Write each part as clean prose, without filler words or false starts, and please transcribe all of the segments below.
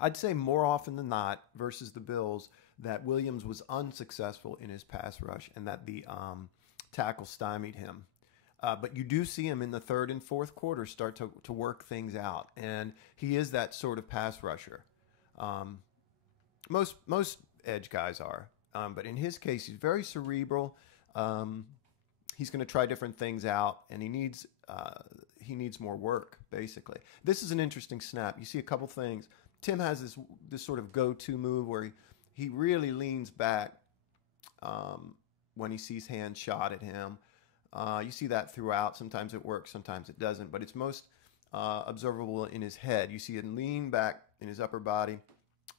I'd say more often than not versus the Bills that Williams was unsuccessful in his pass rush and that the tackle stymied him. But you do see him in the third and fourth quarter start to work things out, and he is that sort of pass rusher. Most edge guys are, but in his case, he's very cerebral. He's going to try different things out, and he needs more work. Basically, this is an interesting snap. You see a couple things. Tim has this sort of go-to move where he really leans back when he sees hands shot at him. You see that throughout. Sometimes it works, sometimes it doesn't, but it's most observable in his head. You see him lean back in his upper body,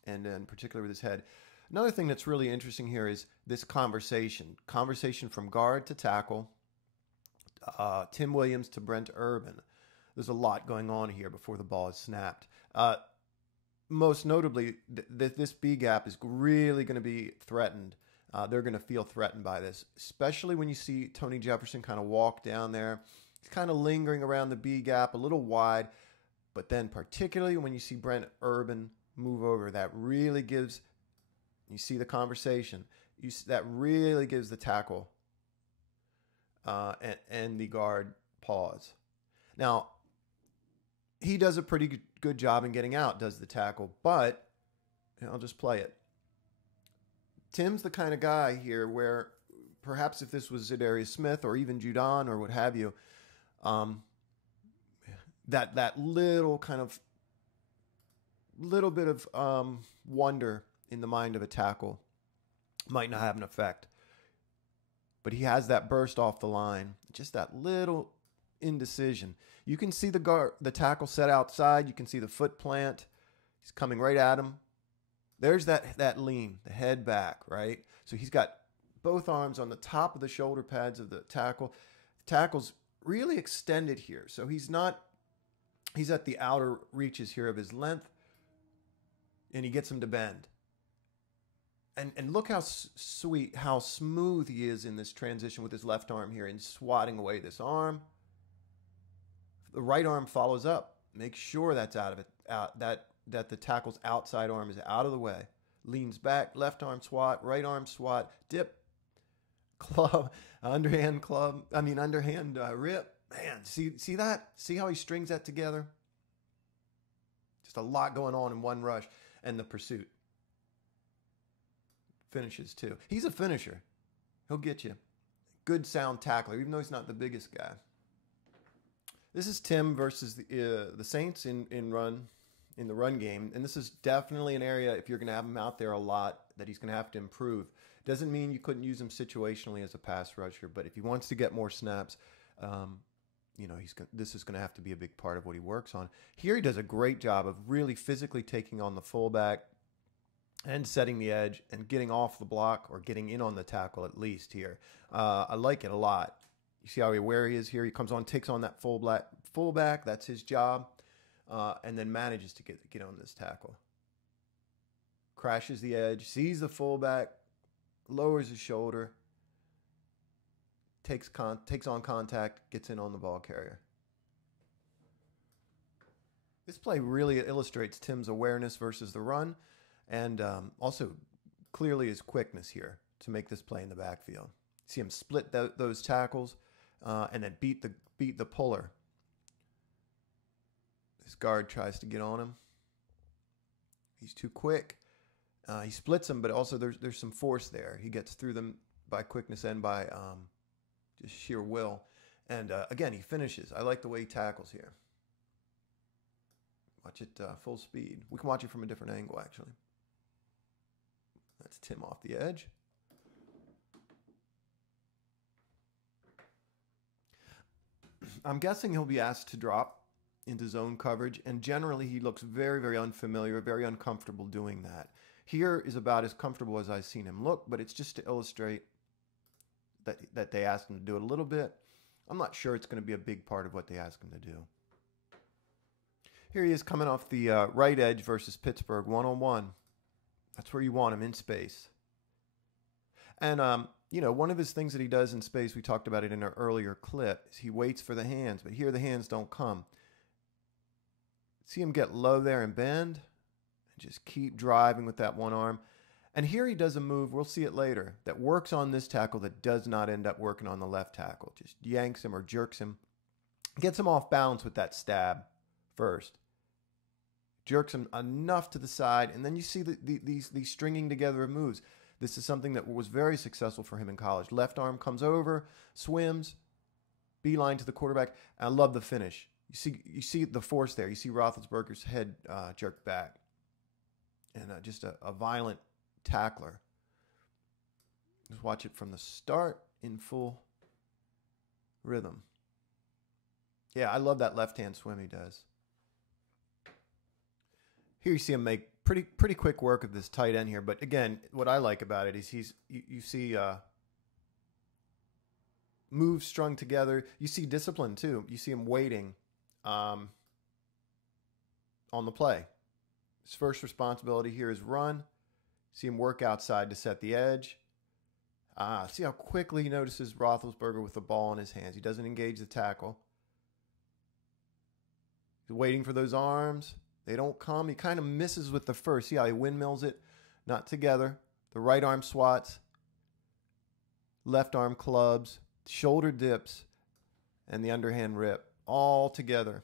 and then particularly with his head. Another thing that's really interesting here is this conversation from guard to tackle, Tim Williams to Brent Urban. There's a lot going on here before the ball is snapped. Most notably, this B gap is really going to be threatened. They're going to feel threatened by this, especially when you see Tony Jefferson kind of walk down there. He's kind of lingering around the B gap, a little wide, but then particularly when you see Brent Urban move over, that really gives, you see the conversation, that really gives the tackle and the guard pause. Now, he does a pretty good job in getting out, does the tackle, but I'll just play it. Tim's the kind of guy here where perhaps if this was Zadarius Smith or even Judon or what have you, that little bit of wonder in the mind of a tackle might not have an effect. But he has that burst off the line, just that little indecision. You can see the tackle set outside. You can see the foot plant. He's coming right at him. There's that lean, the head back, right? So he's got both arms on the top of the shoulder pads of the tackle. The tackle's really extended here. So he's at the outer reaches here of his length, and he gets him to bend. And look how how smooth he is in this transition with his left arm here in swatting away this arm. The right arm follows up. Make sure that's out of it, that the tackle's outside arm is out of the way. Leans back, left arm swat, right arm swat, dip, club, underhand rip. Man, see that? See how he strings that together? Just a lot going on in one rush. And the pursuit. Finishes too. He's a finisher. He'll get you. Good sound tackler, even though he's not the biggest guy. This is Tim versus the Saints in the run game, and this is definitely an area, if you're going to have him out there a lot, that he's going to have to improve. Doesn't mean you couldn't use him situationally as a pass rusher, but if he wants to get more snaps, this is going to have to be a big part of what he works on. Here he does a great job of really physically taking on the fullback and setting the edge and getting off the block or getting in on the tackle at least here. I like it a lot. You see where he is here? He comes on, takes on that fullback. That's his job. And then manages to get on this tackle. Crashes the edge, sees the fullback, lowers his shoulder, takes on contact, gets in on the ball carrier. This play really illustrates Tim's awareness versus the run, and also clearly his quickness here to make this play in the backfield. See him split those tackles and then beat the puller. His guard tries to get on him. He's too quick. He splits him, but also there's some force there. He gets through them by quickness and by just sheer will. And again, he finishes. I like the way he tackles here. Watch it full speed. We can watch it from a different angle, actually. That's Tim off the edge. I'm guessing he'll be asked to drop into zone coverage, and generally he looks very, very unfamiliar, very uncomfortable doing that. Here is about as comfortable as I've seen him look, but it's just to illustrate that they asked him to do it a little bit. I'm not sure it's going to be a big part of what they ask him to do. Here he is coming off the right edge versus Pittsburgh, one-on-one. That's where you want him, in space. And, one of his things that he does in space, we talked about it in our earlier clip, is he waits for the hands, but here the hands don't come. See him get low there and bend, Just keep driving with that one arm. And here he does a move, we'll see it later, that works on this tackle that does not end up working on the left tackle. Just yanks him or jerks him. Gets him off balance with that stab first. Jerks him enough to the side, and then you see these stringing together of moves. This is something that was very successful for him in college. Left arm comes over, swims, beeline to the quarterback. I love the finish. You see the force there. You see Roethlisberger's head jerked back. And just a violent tackler. Just watch it from the start in full rhythm. Yeah, I love that left-hand swim he does. Here you see him make pretty quick work of this tight end here. But again, what I like about it is you see moves strung together. You see discipline too. You see him waiting on the play. His first responsibility here is run. See him work outside to set the edge. See how quickly he notices Roethlisberger with the ball in his hands. He doesn't engage the tackle. He's waiting for those arms. They don't come. He kind of misses with the first. See how he windmills it? Not together. The right arm swats. Left arm clubs. Shoulder dips. And the underhand rip. All together.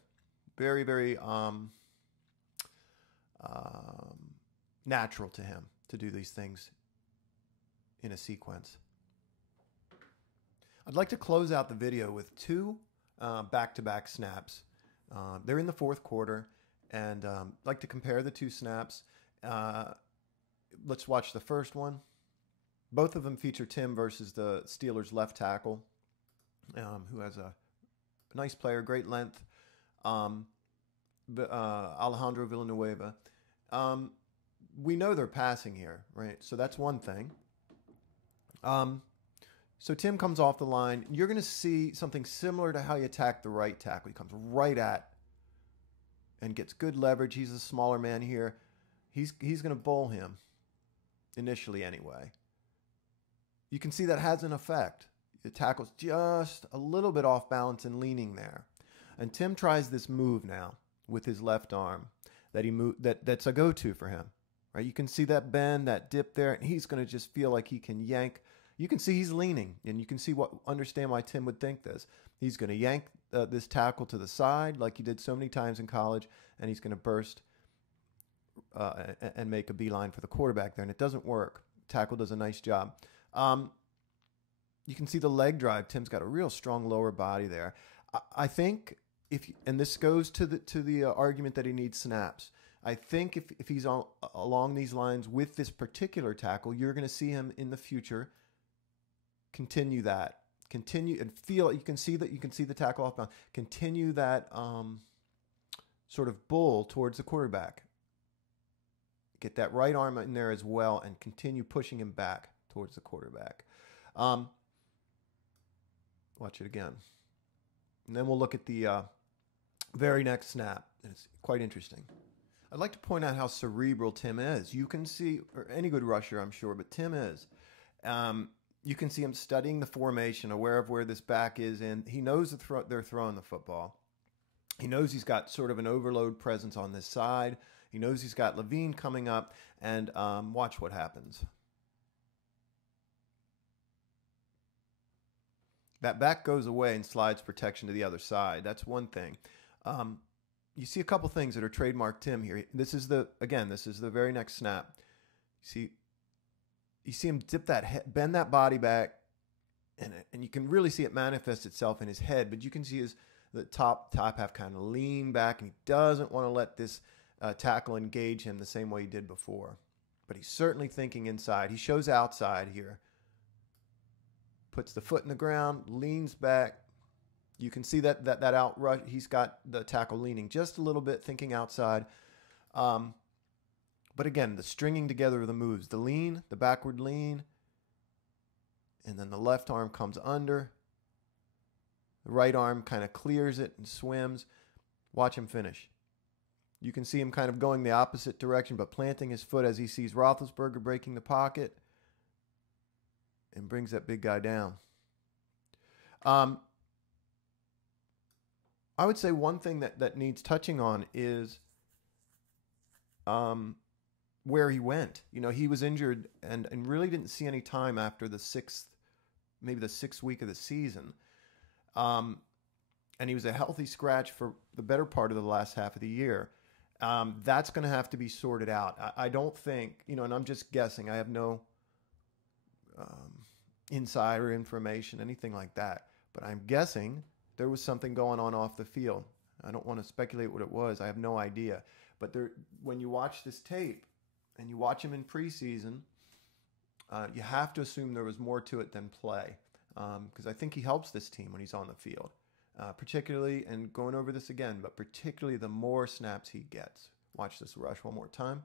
Very, very natural to him to do these things in a sequence. I'd like to close out the video with two back-to-back snaps. They're in the fourth quarter, and I'd like to compare the two snaps. Let's watch the first one. Both of them feature Tim versus the Steelers' left tackle, who has a nice player, great length, Alejandro Villanueva. We know they're passing here, right? So that's one thing. So Tim comes off the line. You're going to see something similar to how he attacked the right tackle. He comes right at and gets good leverage. He's a smaller man here. He's going to bowl him initially anyway. You can see that has an effect. The tackle's just a little bit off balance and leaning there. And Tim tries this move now with his left arm that's a go-to for him. Right? You can see that bend, that dip there, and he's going to just feel like he can yank. You can see he's leaning, and you can understand why Tim would think this. He's going to yank this tackle to the side like he did so many times in college, and he's going to burst and make a beeline for the quarterback there, and it doesn't work. Tackle does a nice job. You can see the leg drive. Tim's got a real strong lower body there. I think and this goes to the argument that he needs snaps. I think if he's along these lines with this particular tackle, you're going to see him in the future continue and feel. You can see the tackle off bound. Continue that sort of bull towards the quarterback. Get that right arm in there as well, and continue pushing him back towards the quarterback. Watch it again, and then we'll look at the very next snap. It's quite interesting. I'd like to point out how cerebral Tim is. You can see, or any good rusher, I'm sure, but Tim is. You can see him studying the formation, aware of where this back is in. He knows they're throwing the football. He knows he's got sort of an overload presence on this side. He knows he's got Levine coming up, and watch what happens. That back goes away and slides protection to the other side. That's one thing. You see a couple things that are trademark Tim here. This is the very next snap. You see him dip that head, bend that body back, and you can really see it manifest itself in his head. But you can see the top half kind of lean back, and he doesn't want to let this tackle engage him the same way he did before. But he's certainly thinking inside. He shows outside here. Puts the foot in the ground, leans back. You can see that out rush. He's got the tackle leaning just a little bit, thinking outside. But again, the stringing together of the moves, the lean, the backward lean, and then the left arm comes under. The right arm kind of clears it and swims. Watch him finish. You can see him kind of going the opposite direction, but planting his foot as he sees Roethlisberger breaking the pocket and brings that big guy down. I would say one thing that needs touching on is where he went. You know, he was injured and really didn't see any time after maybe the sixth week of the season. And he was a healthy scratch for the better part of the last half of the year. That's going to have to be sorted out. I don't think, you know, and I'm just guessing. I have no insider information, anything like that. But I'm guessing there was something going on off the field. I don't want to speculate what it was. I have no idea. But when you watch this tape and you watch him in preseason, you have to assume there was more to it than play. Because I think he helps this team when he's on the field. Particularly, and going over this again, but particularly the more snaps he gets. Watch this rush one more time.